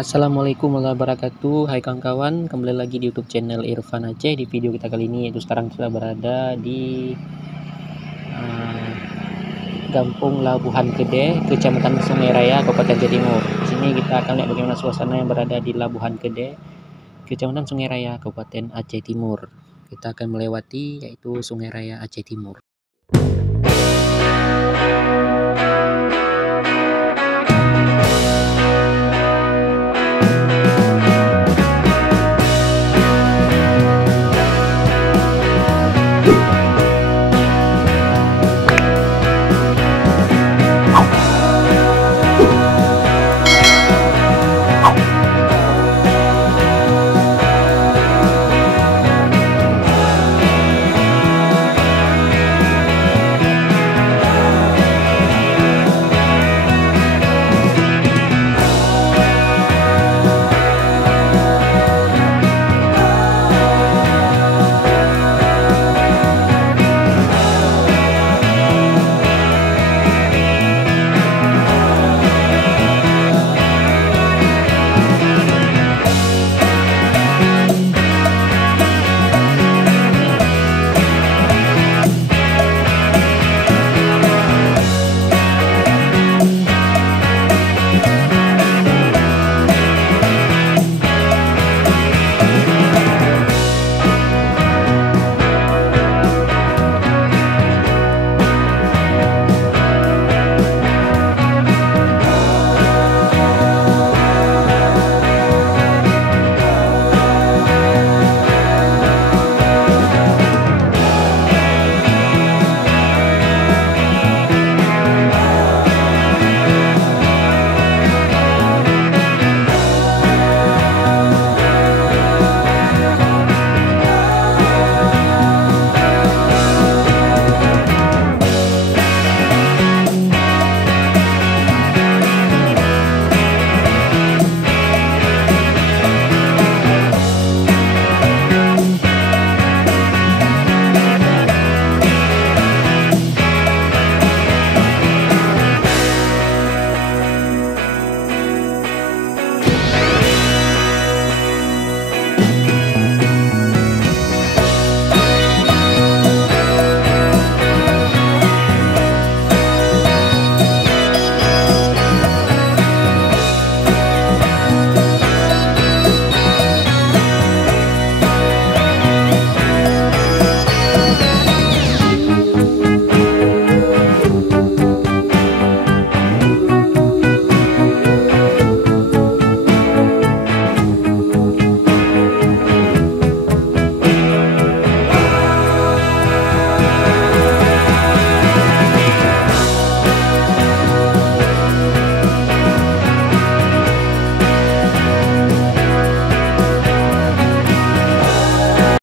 Assalamualaikum warahmatullahi wabarakatuh. Hai kawan-kawan, kembali lagi di YouTube channel Irfan Aceh. Di video kita kali ini yaitu sekarang sudah berada di Kampung Labuhan Keude, Kecamatan Sungai Raya, Kabupaten Aceh Timur. Di sini kita akan lihat bagaimana suasana yang berada di Labuhan Keude, Kecamatan Sungai Raya, Kabupaten Aceh Timur. Kita akan melewati yaitu Sungai Raya Aceh Timur.